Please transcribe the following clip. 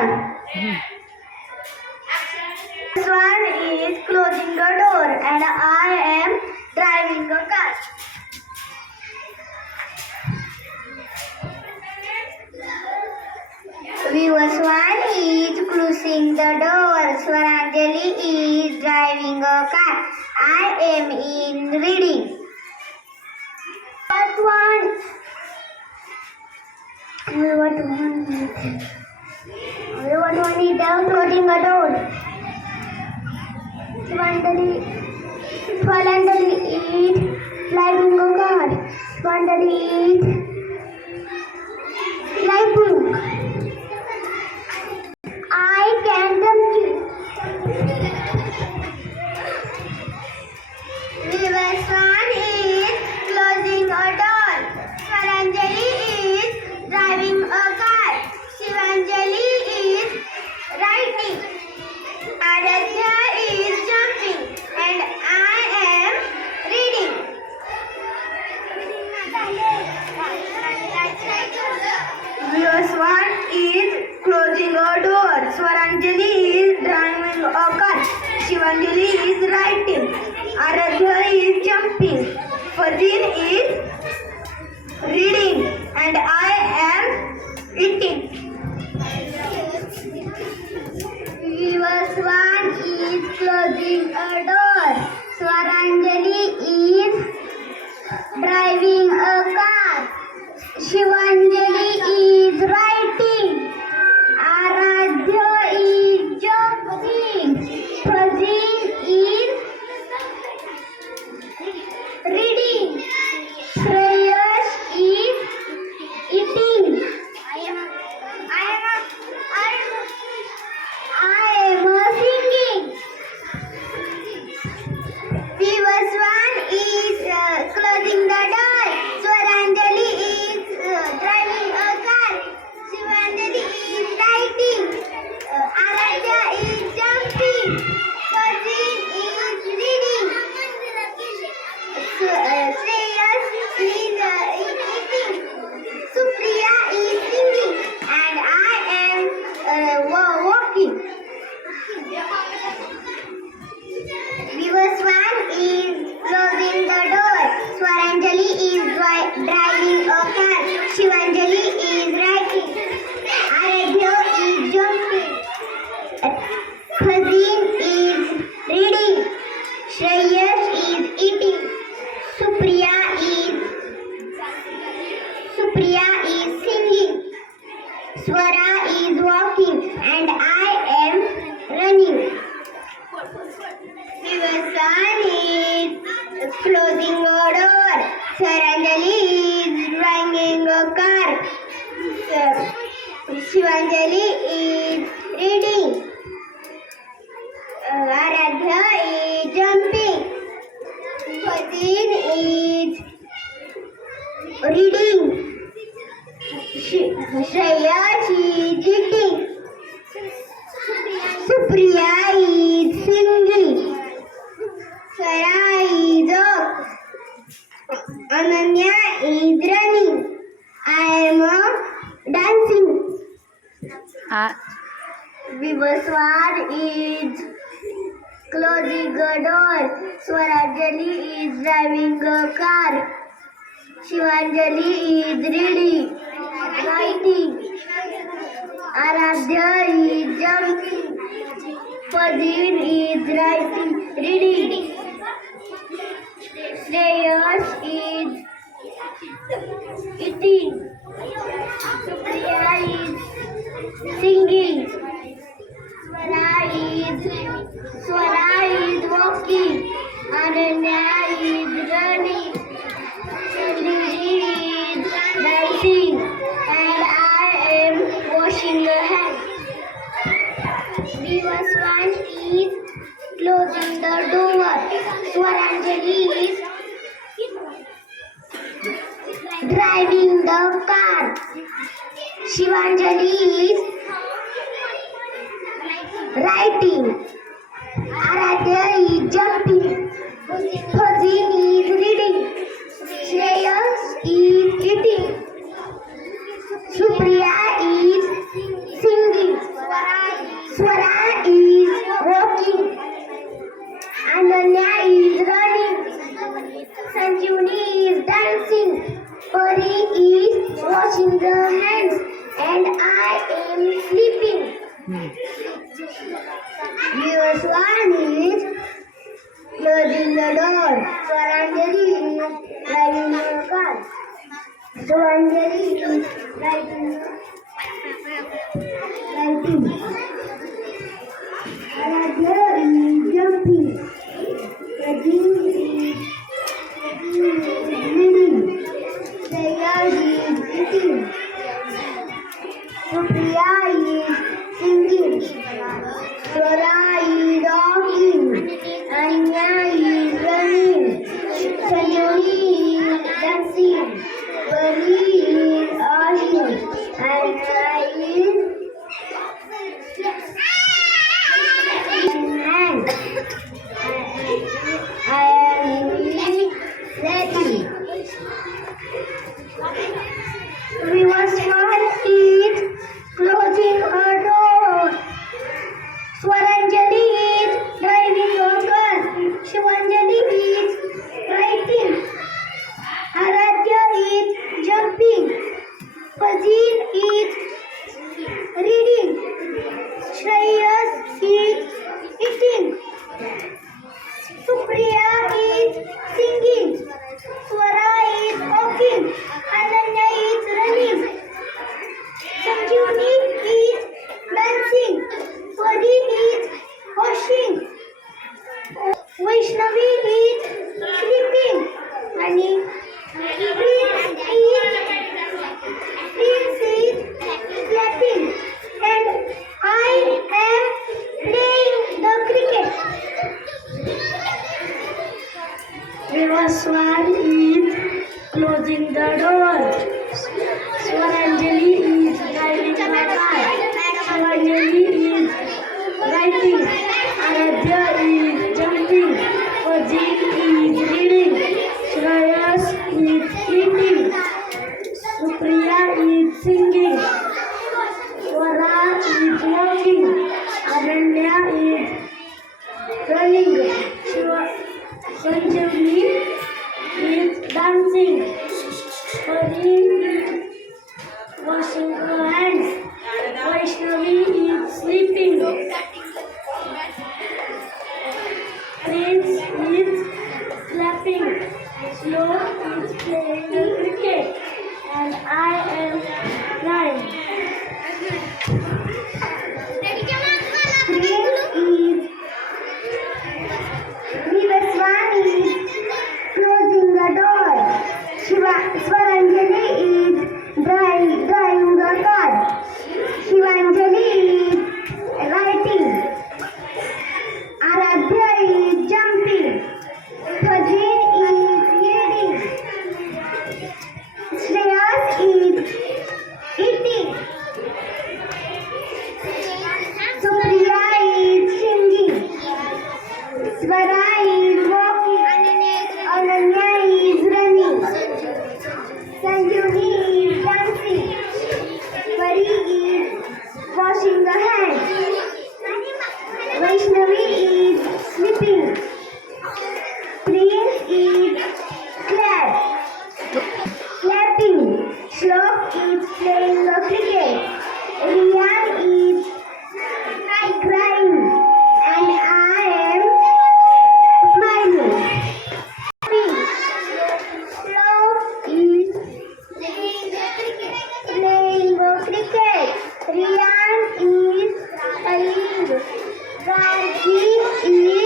turn. This one is closing the door and I am driving a car. Viewers one is closing the door. Swaranjali is driving a car. I am in reading. What one? What one is closing the door. Swaranjali is driving a car. Swaranjali is driving. I can jump. Viewers one is closing a door. Swaranjali is driving a car. Shivanjali is writing. Aradhya is jumping and I am reading. Viewers one is closing a door. Swaranjali is driving a car. Shivanjali is writing. Aradhya is jumping. Fazil is reading. And I am eating. Viewers one is closing a door. Swaranjali is driving a car. Shivanjali is writing. Aradhya is jumping. Fazil is reading. Shreyas is eating. I am singing. Viewers one is closing the door. Swaranjali is driving a car. Shivanjali is writing. Aradhya is jumping. Fazil is reading. Shreyas is eating. Supriya is singing. And I am walking. Viewers one is closing the door. Swaranjali is driving a car. Shivanjali is writing. Aradhya is jumping. Fazil is reading. Shreyas is eating. Supriya is singing. Swara is walking. And I am running. Viewers one is closing a door. Swaranjali is driving a car. Shivanjali is reading. Aradhya is jumping. Fazil is reading. Shreyas is eating. Supriya is singing. Swara is up. Ananya is running. I am dancing. Viewers one is closing a door. Swaranjali is driving a car. Shivanjali is reading. Writing. Aradhya is jumping. Fazil is writing. Reading. Shreyas is eating. Supriya is singing. Swara is walking. Ananya is running. Lily is dancing. And I am washing the hands. Viewers one is closing the door. Swaranjali is driving the car. Shivanjali is writing. Aradhya is jumping. Fazil is reading. Shreyas is eating. Supriya is singing. Swan is closing the door. Swaranjali is driving a car. Swaranjali is writing. Aradhya is jumping. Pradeep is reading. Sayad is eating. Supriya is singing. Swara is walking. Anya is running. Sanjani is dancing. Pari is asking. And I is hand. I am ready. We must not eat closing a door. Swaranjali is driving a car. Shivanjali is writing. Aradhya is jumping. Fazil is reading. Shreyas is eating. Supriya is singing. Swara is walking. Ananya is running. Sanjuni is dancing. Pari is washing. Vaishnavi is sleeping. And Prince is clapping. And I am playing the cricket. Swan is closing the door. Swaranjali is driving a car. Swaranjali is writing. Aradhya is jumping. Fazil is reading. Shreyas is eating. Supriya is singing. Swara is walking. Ananya is running. Sanjani is dancing. Pari is washing her hands. Vaishnavi is sleeping. Prince is clapping. Slok is playing the cricket. And I am flying. Swan is closing the door. Swaranjali is driving the car. Shivanjali is writing. Aradhya is jumping. Fazil is reading. Shreyas is eating. Supriya is singing. Swara is walking. Ananya is running. Sanjuni is dancing. Pari is washing the hands. Vaishnavi is sleeping. Prince is clapping. Shlok is playing the cricket. Riyan is crying. And I am smiling. Shlok is playing the cricket. Riyan is playing. Rajiv is